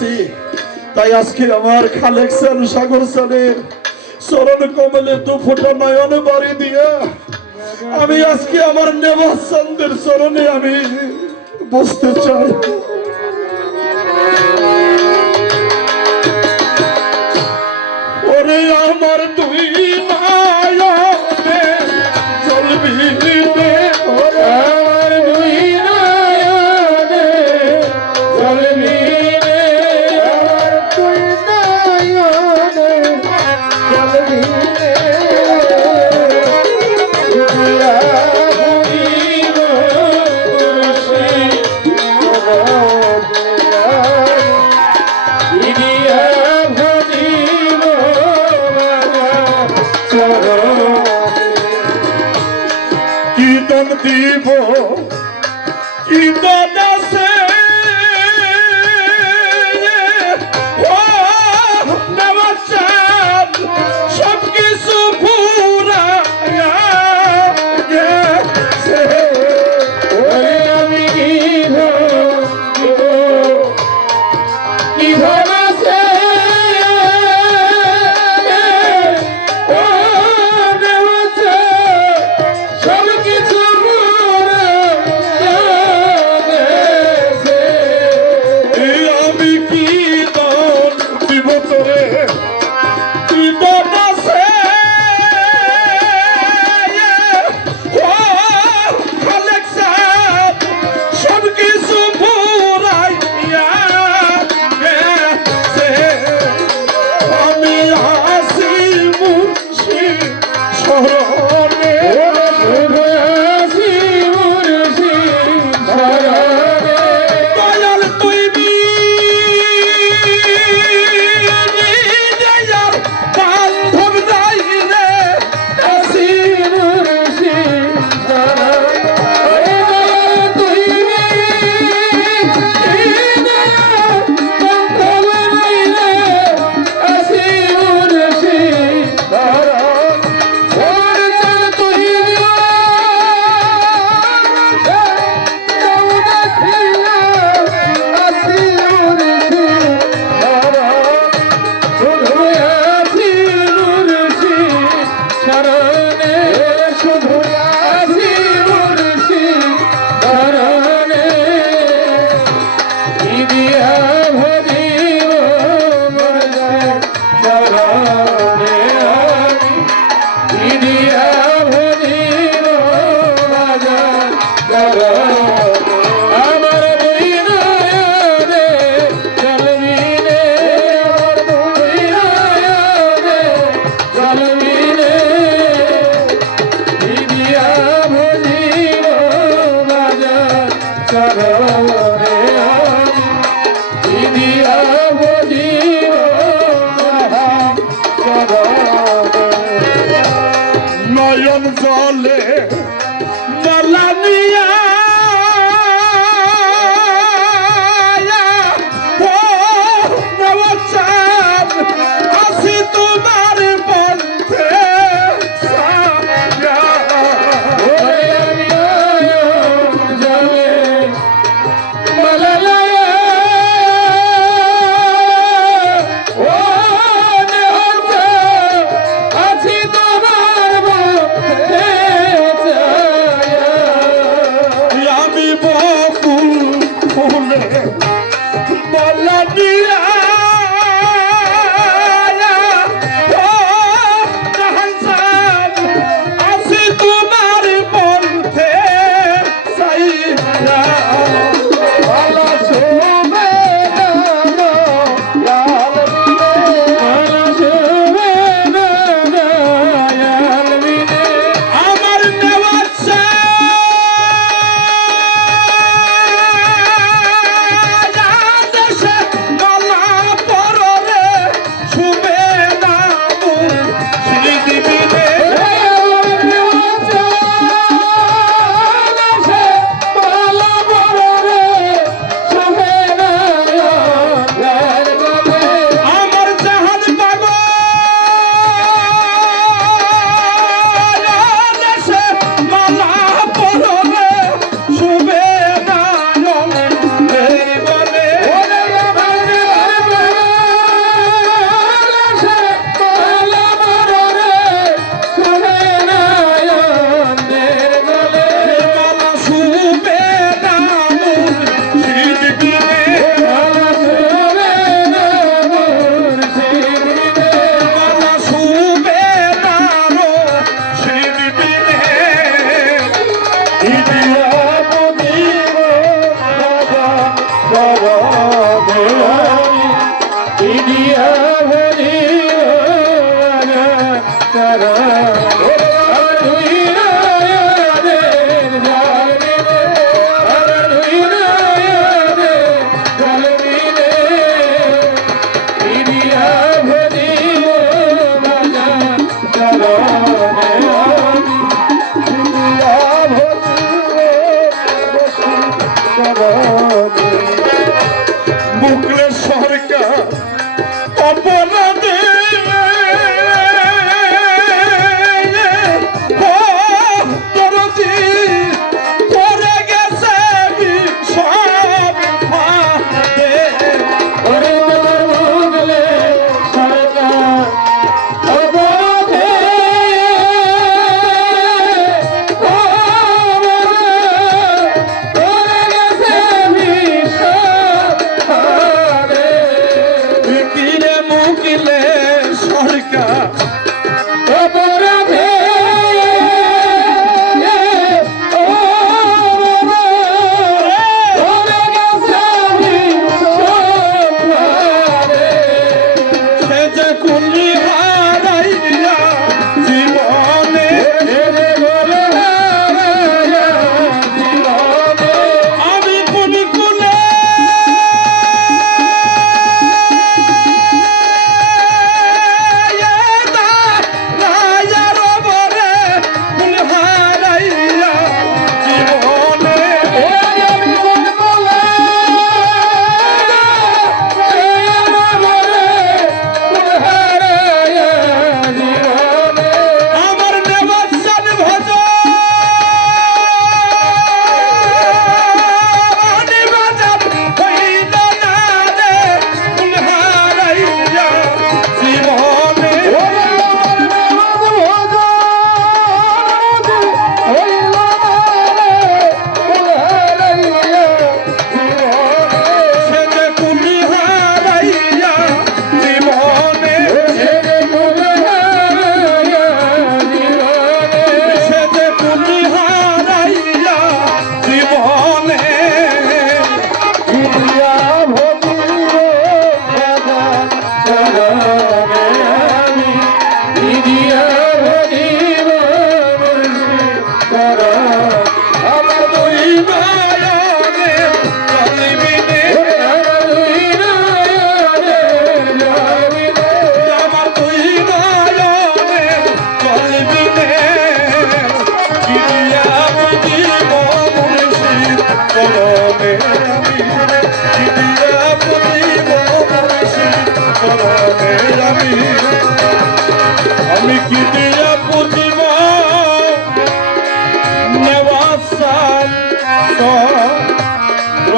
আছি। তাই আজকে আমার খালেক সাগর স্যারের চরণ কমলে দু ফোটা নয়ন বাড়ি দিয়ে আমি আজকে আমার নেবাস চন্দ্রের চরণে আমি বসতে চাই। কীর্তন দিব দিয়া ভরি আমি আমি কিরিয়া বুঝিব নেওয়াসান র